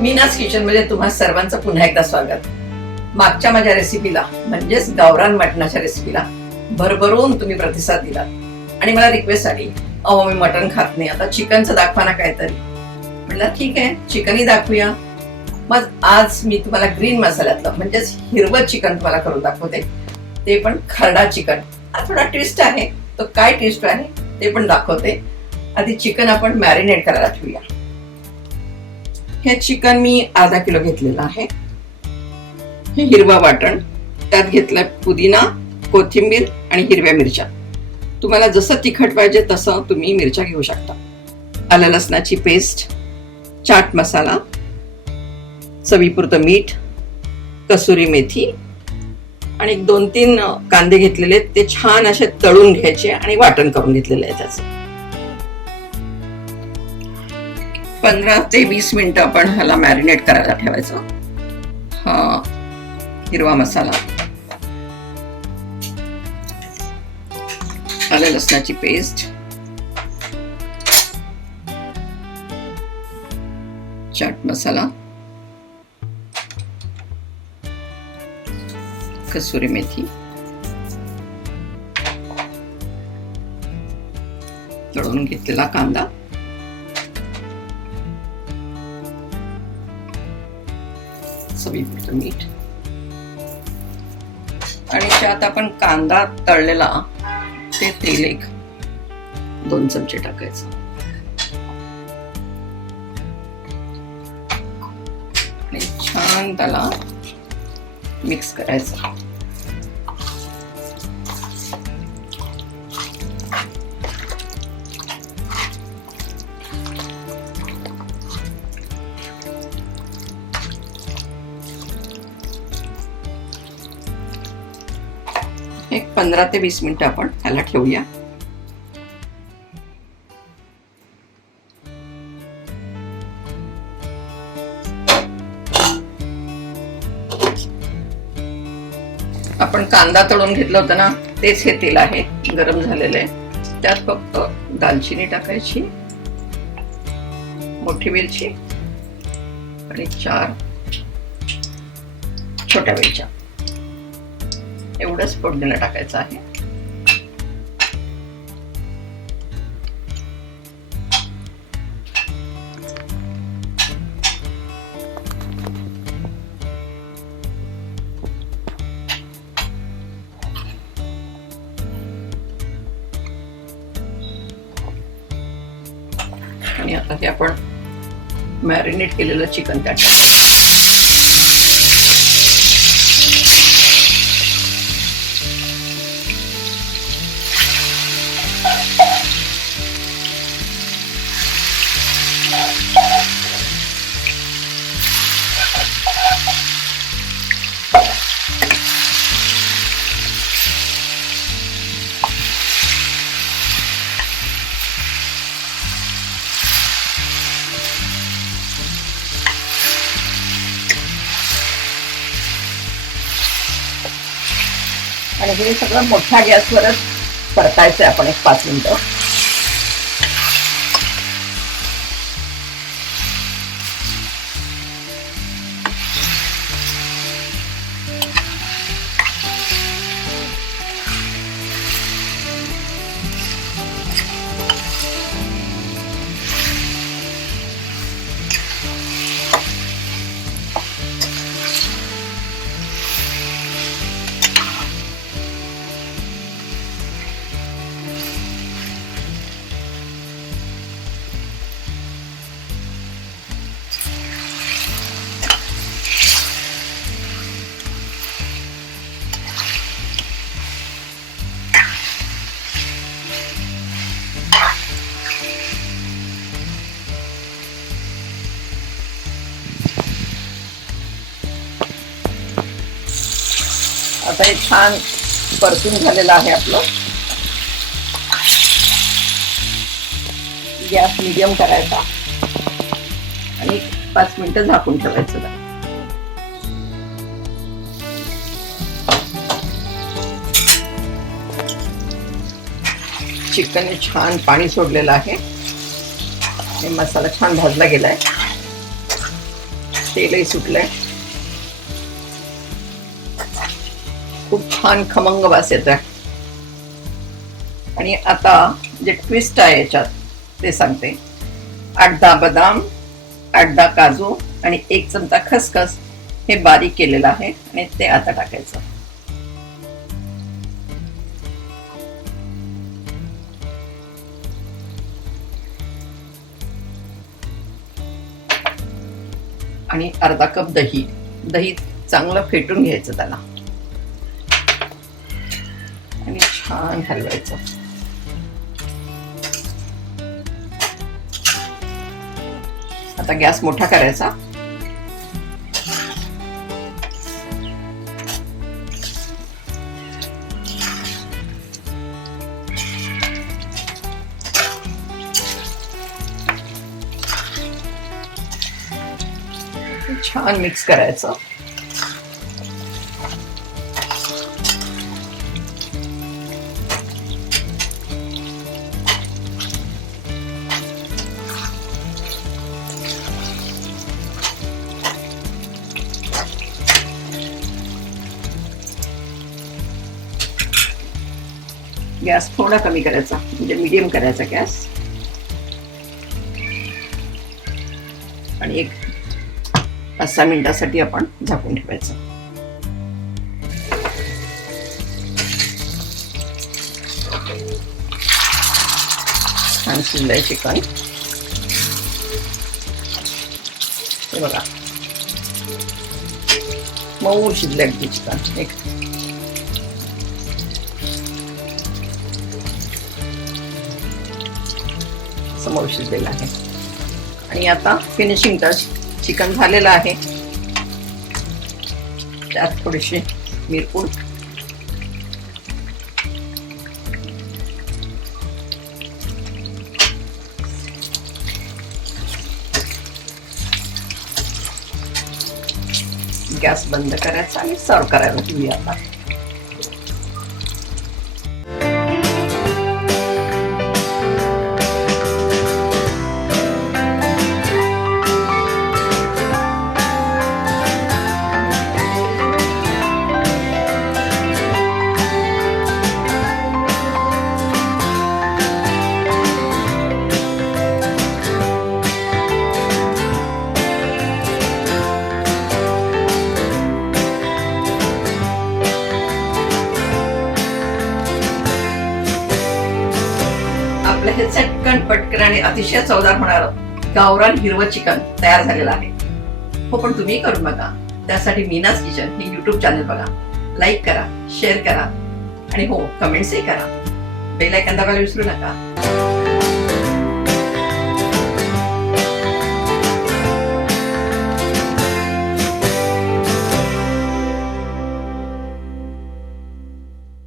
मीनाज kitchen मध्ये तुम्हा सर्वांचं पुन्हा एकदा स्वागत. मागच्या माझ्या रेसिपीला म्हणजेच गावरान मटणाच्या रेसिपीला भरभरून तुम्ही प्रतिसाद दिला आणि मला रिक्वेस्ट आली, अहो मी मटण खात नाही, आता चिकनचं दाखवा ना काहीतरी. म्हटलं ठीक आहे, चिकनही दाखवूया. मग आज मी तुम्हाला ग्रीन मसाल्यातलं म्हणजेच हिरवं चिकन तुम्हाला करून दाखवते, ते पण खरडा चिकन. हा थोडा ट्विस्ट आहे, तो काय ट्विस्ट आहे ते पण दाखवते. आधी चिकन आपण मॅरिनेट करायला ठेवूया. हे चिकन मी अर्धा किलो घेतलेलं आहे. हे हिरवा वाटण, त्यात घेतलाय पुदिना, कोथिंबीर आणि हिरव्या मिरच्या. तुम्हाला जसं तिखट पाहिजे तसं तुम्ही मिरच्या घेऊ शकता. आलं लसणाची पेस्ट, चाट मसाला, चवीपुरतं मीठ, कसुरी मेथी आणि 2-3 कांदे घेतलेले, ते छान असे तळून घ्यायचे आणि वाटण करून घेतलेलं आहे त्याचं. 15 ते 20 मिनिटं आपण ह्याला मॅरिनेट करायला ठेवायचं. हा हिरवा मसाला, आलं लसणाची पेस्ट, चाट मसाला, कसुरी मेथी, तळून घेतलेला कांदा, चवीपुरतं मीठ आणि त्यात आपण कांदा तळलेला ते तेल 1-2 चमचे टाकायचं आणि छान त्याला मिक्स करायचं. एक 15 ते 20 मिनिटं आपण ह्याला ठेवूया. आपण कांदा तळून घेतलं होतं ना, तेच हे तेल आहे गरम झालेलं आहे. त्यात फक्त दालचिनी टाकायची, मोठी वेलची आणि 4 छोट्या वेलच्या, एवढंच फोडणीला टाकायचं आहे. आणि आता हे आपण मॅरिनेट केलेलं चिकन त्यात टाकायचं. आणि हे सगळं मोठ्या गॅसवरच परतायचं आपण 1-5 मिनिटं. आता हे छान परतून झालेलं आहे आपलं. गॅस मीडियम करायचा आणि 5 मिनिटं झाकून ठेवायचं. चिकन छान पाणी सोडलेलं आहे आणि मसाला छान भाजला गेलाय. तेलही सुटलंय. खूप छान खमंग वास येतोय. आणि आता जे ट्विस्ट आहे याच्यात ते सांगते. 8-10 बदाम, 8-10 काजू आणि 1 चमचा खसखस हे बारीक केलेलं आहे आणि ते आता टाकायचं. आणि अर्धा कप दही. दही चांगलं फेटून घ्यायचं त्याला आणि छान हलवायचं. आता गॅस मोठा करायचा. छान मिक्स करायचं. गॅस थोडा कमी करायचा, म्हणजे मीडियम करायचा गॅस. आणि 5-6 मिनिटासाठी आपण झाकून ठेवायचं. छान शिजलंय चिकन. हे बघा मऊ शिजलंय अगदी चिकन. मऊ शिजलेलं आहे. आणि आता फिनिशिंग टच चिकन झालेलं आहे. त्यात थोडीशी मिरपूड, गॅस बंद करायचा आणि सर्व करायला घेऊया आता. आपलं हे चटकन पटकन आणि अतिशय चवदार होणारं गावरान हिरवं चिकन तयार झालेलं आहे. हो, पण तुम्ही करून बघा. त्यासाठी मीनाज किचन हे YouTube चॅनल बघा, लाईक करा, शेअर करा आणि हो कमेंट्सही करा. बेल आयकॉन दाबायला विसरू नका.